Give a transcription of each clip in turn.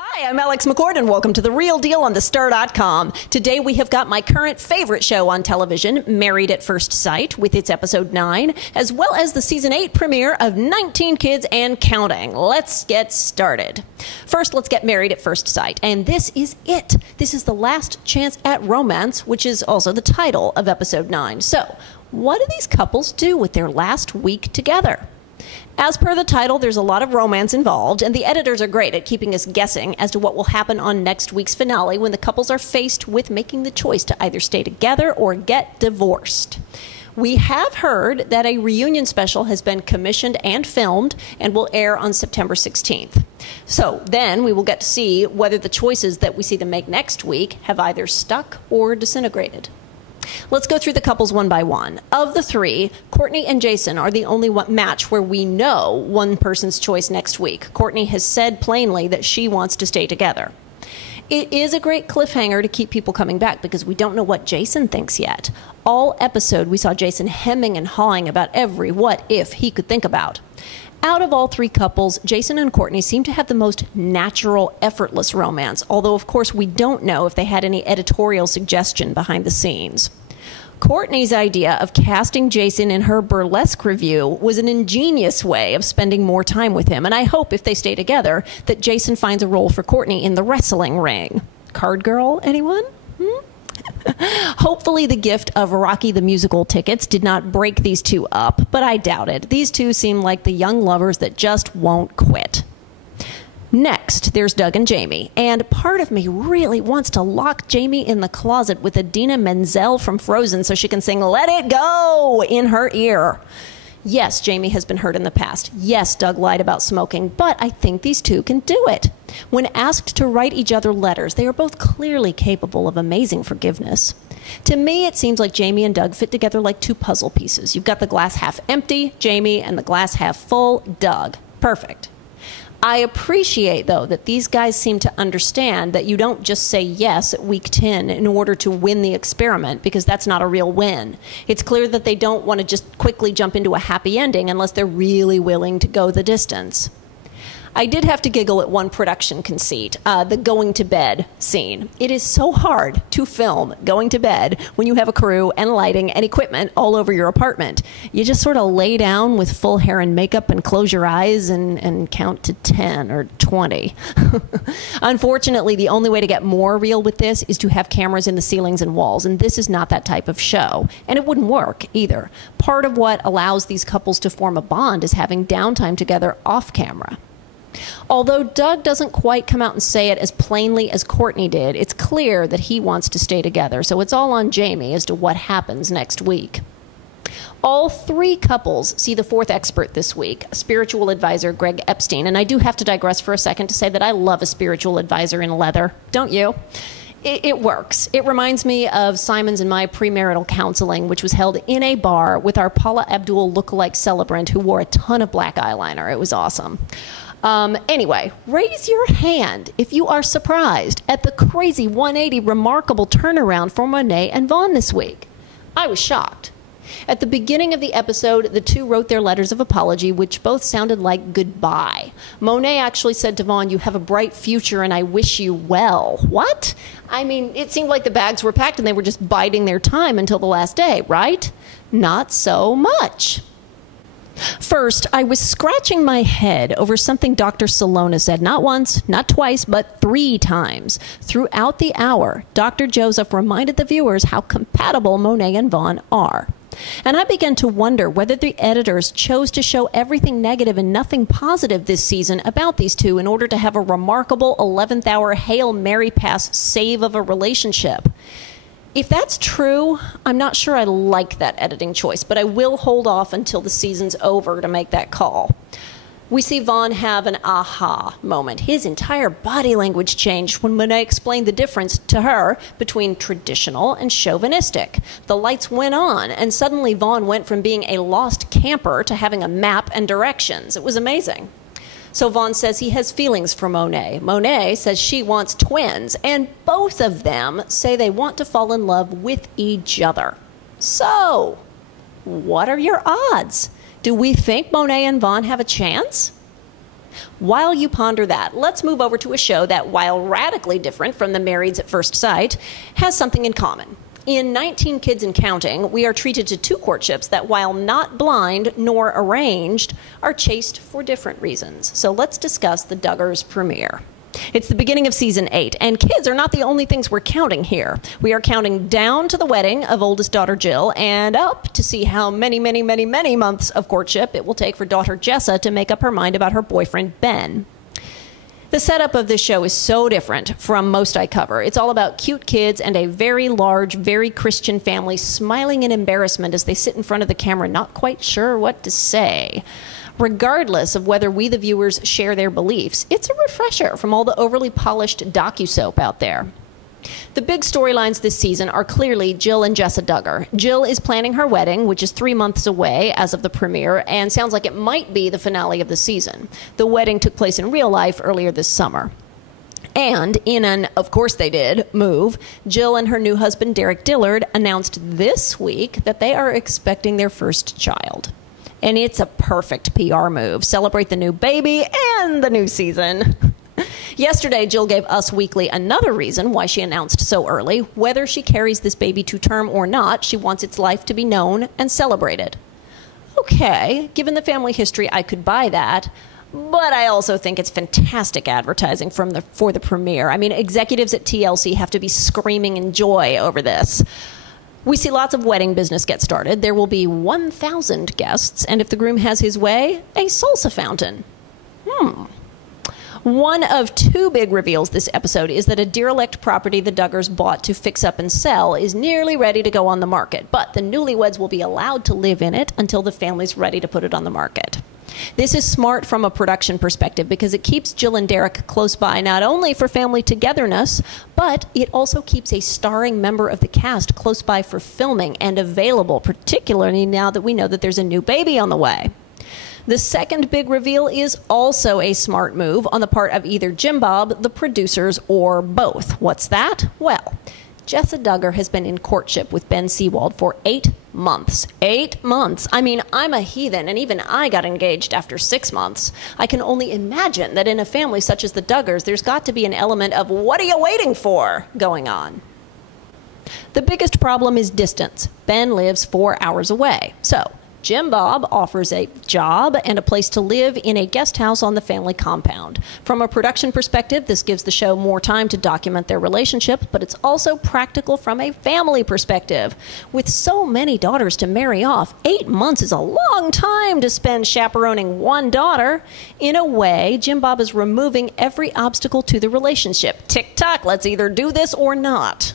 Hi, I'm Alex McCord, and welcome to The Real Deal on TheStar.com. Today we have got my current favorite show on television, Married at First Sight, with its episode 9, as well as the season 8 premiere of 19 Kids and Counting. Let's get started. First, let's get Married at First Sight, and this is it. This is the last chance at romance, which is also the title of episode 9. So, what do these couples do with their last week together? As per the title, there's a lot of romance involved, and the editors are great at keeping us guessing as to what will happen on next week's finale when the couples are faced with making the choice to either stay together or get divorced. We have heard that a reunion special has been commissioned and filmed and will air on September 16th. So then we will get to see whether the choices that we see them make next week have either stuck or disintegrated. Let's go through the couples one by one. Of the three, Courtney and Jason are the only match where we know one person's choice next week. Courtney has said plainly that she wants to stay together. It is a great cliffhanger to keep people coming back because we don't know what Jason thinks yet. All episode, we saw Jason hemming and hawing about every what if he could think about. Out of all three couples, Jason and Courtney seem to have the most natural, effortless romance, although of course we don't know if they had any editorial suggestion behind the scenes. Courtney's idea of casting Jason in her burlesque review was an ingenious way of spending more time with him, and I hope if they stay together that Jason finds a role for Courtney in the wrestling ring. Card girl, anyone? Hopefully the gift of Rocky the Musical tickets did not break these two up, but I doubt it. These two seem like the young lovers that just won't quit. Next, there's Doug and Jamie, and part of me really wants to lock Jamie in the closet with Idina Menzel from Frozen so she can sing "Let It Go" in her ear. Yes, Jamie has been hurt in the past. Yes, Doug lied about smoking, but I think these two can do it. When asked to write each other letters, they are both clearly capable of amazing forgiveness. To me, it seems like Jamie and Doug fit together like two puzzle pieces. You've got the glass half empty, Jamie, and the glass half full, Doug. Perfect. I appreciate, though, that these guys seem to understand that you don't just say yes at week 10 in order to win the experiment, because that's not a real win. It's clear that they don't want to just quickly jump into a happy ending unless they're really willing to go the distance. I did have to giggle at one production conceit, the going to bed scene. It is so hard to film going to bed when you have a crew and lighting and equipment all over your apartment. You just sort of lay down with full hair and makeup and close your eyes and count to 10 or 20. Unfortunately, the only way to get more real with this is to have cameras in the ceilings and walls, and this is not that type of show. And it wouldn't work either. Part of what allows these couples to form a bond is having downtime together off camera. Although Doug doesn't quite come out and say it as plainly as Courtney did, it's clear that he wants to stay together, so it's all on Jamie as to what happens next week. All three couples see the fourth expert this week, spiritual advisor Greg Epstein, and I do have to digress for a second to say that I love a spiritual advisor in leather. Don't you? It works. It reminds me of Simon's and my premarital counseling, which was held in a bar with our Paula Abdul lookalike celebrant who wore a ton of black eyeliner. It was awesome. Anyway, raise your hand if you are surprised at the crazy 180 remarkable turnaround for Monet and Vaughn this week. I was shocked. At the beginning of the episode, the two wrote their letters of apology, which both sounded like goodbye. Monet actually said to Vaughn, "You have a bright future and I wish you well." What? I mean, it seemed like the bags were packed and they were just biding their time until the last day, right? Not so much. First, I was scratching my head over something Dr. Salona said not once, not twice, but 3 times. Throughout the hour, Dr. Joseph reminded the viewers how compatible Monet and Vaughn are. And I began to wonder whether the editors chose to show everything negative and nothing positive this season about these two in order to have a remarkable 11th hour Hail Mary pass save of a relationship. If that's true, I'm not sure I like that editing choice, but I will hold off until the season's over to make that call. We see Vaughn have an aha moment. His entire body language changed when Monet explained the difference to her between traditional and chauvinistic. The lights went on, and suddenly Vaughn went from being a lost camper to having a map and directions. It was amazing. So Vaughn says he has feelings for Monet. Monet says she wants twins, and both of them say they want to fall in love with each other. So, what are your odds? Do we think Monet and Vaughn have a chance? While you ponder that, let's move over to a show that, while radically different from the Marrieds at First Sight, has something in common. In 19 Kids and Counting, we are treated to two courtships that, while not blind nor arranged, are chaste for different reasons. So let's discuss the Duggars premiere. It's the beginning of season 8, and kids are not the only things we're counting here. We are counting down to the wedding of oldest daughter Jill and up to see how many months of courtship it will take for daughter Jessa to make up her mind about her boyfriend Ben. The setup of this show is so different from most I cover. It's all about cute kids and a very large, very Christian family smiling in embarrassment as they sit in front of the camera, not quite sure what to say. Regardless of whether we, the viewers, share their beliefs, it's a refresher from all the overly polished docusoap out there. The big storylines this season are clearly Jill and Jessa Duggar. Jill is planning her wedding, which is 3 months away as of the premiere, and sounds like it might be the finale of the season. The wedding took place in real life earlier this summer. And in an of course they did move, Jill and her new husband Derek Dillard announced this week that they are expecting their first child. And it's a perfect PR move. Celebrate the new baby and the new season. Yesterday, Jill gave Us Weekly another reason why she announced so early. Whether she carries this baby to term or not, she wants its life to be known and celebrated. Okay, given the family history, I could buy that. But I also think it's fantastic advertising for the premiere. I mean, executives at TLC have to be screaming in joy over this. We see lots of wedding business get started. There will be 1,000 guests, and if the groom has his way, a salsa fountain. One of two big reveals this episode is that a derelict property the Duggars bought to fix up and sell is nearly ready to go on the market, but the newlyweds will be allowed to live in it until the family's ready to put it on the market. This is smart from a production perspective because it keeps Jill and Derek close by not only for family togetherness, but it also keeps a starring member of the cast close by for filming and available, particularly now that we know that there's a new baby on the way. The second big reveal is also a smart move on the part of either Jim Bob, the producers, or both. What's that? Well, Jessa Duggar has been in courtship with Ben Seawald for 8 months. 8 months. I mean, I'm a heathen, and even I got engaged after 6 months. I can only imagine that in a family such as the Duggars, there's got to be an element of "what are you waiting for?" going on. The biggest problem is distance. Ben lives 4 hours away. So Jim Bob offers a job and a place to live in a guest house on the family compound. From a production perspective, this gives the show more time to document their relationship, but it's also practical from a family perspective. With so many daughters to marry off, 8 months is a long time to spend chaperoning one daughter. In a way, Jim Bob is removing every obstacle to the relationship. Tick-tock, let's either do this or not.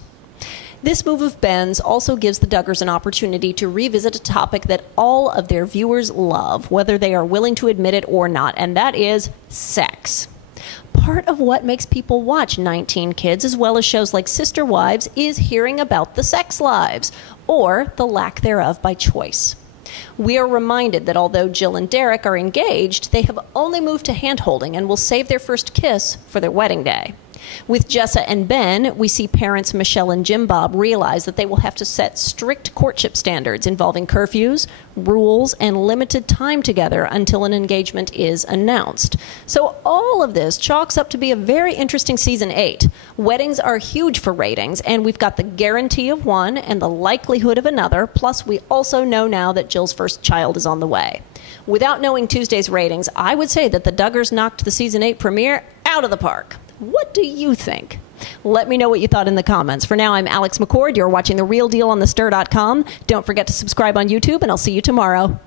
This move of Ben's also gives the Duggars an opportunity to revisit a topic that all of their viewers love, whether they are willing to admit it or not, and that is sex. Part of what makes people watch 19 Kids, as well as shows like Sister Wives, is hearing about the sex lives, or the lack thereof by choice. We are reminded that although Jill and Derek are engaged, they have only moved to hand-holding and will save their first kiss for their wedding day. With Jessa and Ben, we see parents Michelle and Jim Bob realize that they will have to set strict courtship standards involving curfews, rules, and limited time together until an engagement is announced. So all of this chalks up to be a very interesting season 8. Weddings are huge for ratings, and we've got the guarantee of one and the likelihood of another, plus we also know now that Jill's first child is on the way. Without knowing Tuesday's ratings, I would say that the Duggars knocked the season 8 premiere out of the park. What do you think? Let me know what you thought in the comments. For now, I'm Alex McCord. You're watching The Real Deal on thestir.com. Don't forget to subscribe on YouTube, and I'll see you tomorrow.